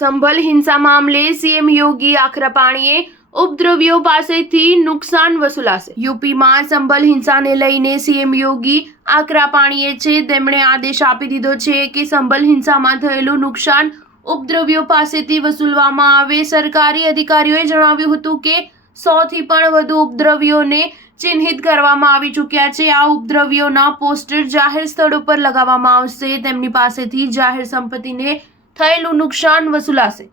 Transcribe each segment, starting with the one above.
સંભલ હિંસા મામલે સીએમ યોગી આકરા પાણીએ ઉપદ્રવીઓ પાસેથી નુકસાન વસૂલાશે। યુપીમાં સંભલ હિંસાને લઈને સીએમ યોગી આકરા પાણીએ છે તેમણે આદેશ આપી દીધો છે કે સંભલ હિંસામાં થયેલું નુકસાન ઉપદ્રવીઓ પાસેથી વસૂલવામાં આવે। સરકારી અધિકારીઓએ જણાવ્યું હતું કે 100થી પણ વધુ ઉપદ્રવીઓને ચિહ્નિત કરવામાં આવી ચૂક્યા છે। આ ઉપદ્રવીઓના પોસ્ટર જાહેર સ્થળો પર લગાવવામાં આવશે। તેમની પાસેથી જાહેર સંપત્તિને થયેલું નુકસાન વસૂલાશે।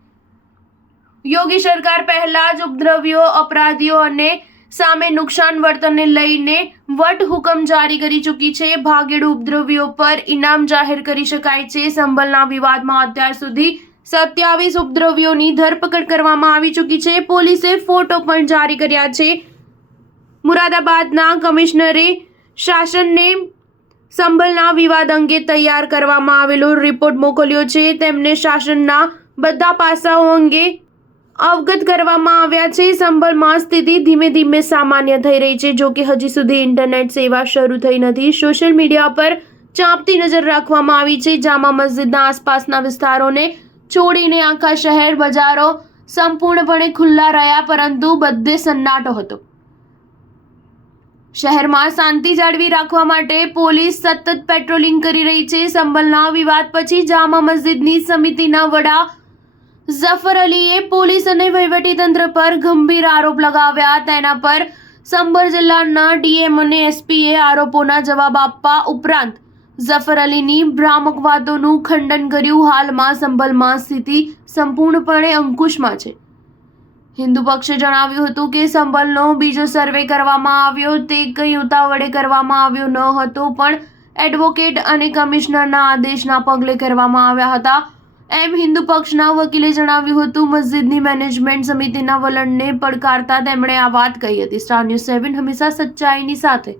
યોગી સરકાર પહેલા જ ઉપદ્રવીઓ અપરાધીઓ અને સામે નુકસાન વળતરને લઈને વટહુકમ જારી કરી ચૂકી છે। ભાગેડુ ઉપદ્રવીઓ પર ઇનામ જાહેર કરી શકાય છે। સંભલના વિવાદમાં અત્યાર સુધી 27 ઉપદ્રવીઓની ધરપકડ કરવામાં આવી ચૂકી છે। પોલીસે ફોટો પણ જારી કર્યા છે। મુરાદાબાદના કમિશનરે શાસનને સંભલના વિવાદ અંગે તૈયાર કરવામાં આવેલો રિપોર્ટ મોકલ્યો છે। તેમને શાસનના બધા પાસાઓ અંગે અવગત કરવામાં આવ્યા છે। સંભલમાં સ્થિતિ ધીમે ધીમે સામાન્ય થઈ રહી છે। જો કે હજી સુધી ઇન્ટરનેટ સેવા શરૂ થઈ નથી। સોશિયલ મીડિયા પર ચાંપતી નજર રાખવામાં આવી છે। જામા મસ્જિદના આસપાસના વિસ્તારોને છોડીને આખા શહેર બજારો સંપૂર્ણપણે ખુલ્લા રહ્યા, પરંતુ બધે સન્નાટો હતો। શહેરમાં શાંતિ જાળવી રાખવા માટે પોલીસ સતત પેટ્રોલિંગ કરી રહી છે। સંભલના વિવાદ પછી જામા મસ્જિદની સમિતિના વડા ઝફર અલીએ પોલીસ અને વહીવટીતંત્ર પર ગંભીર આરોપ લગાવ્યા। તેના પર સંભલ જિલ્લાના ડીએમ અને એસપીએ આરોપોના જવાબ આપવા ઉપરાંત ઝફર અલીની ભ્રામક વાતોનું ખંડન કર્યું। હાલમાં સંભલમાં સ્થિતિ સંપૂર્ણપણે અંકુશમાં છે। હિન્દુ પક્ષે જણાવ્યું હતું કે સંભલનો બીજો સર્વે કરવામાં આવ્યો તે કંઈ ઉતાવળે કરવામાં આવ્યો ન હતો, પણ એડવોકેટ અને કમિશનરના આદેશના પગલે કરવામાં આવ્યા હતા, એમ હિન્દુ પક્ષના વકીલે જણાવ્યું હતું। મસ્જિદની મેનેજમેન્ટ સમિતિના વલણને પડકારતા તેમણે આ વાત કહી હતી। સ્ટાર ન્યૂઝ 7 હંમેશા સચ્ચાઈની સાથે।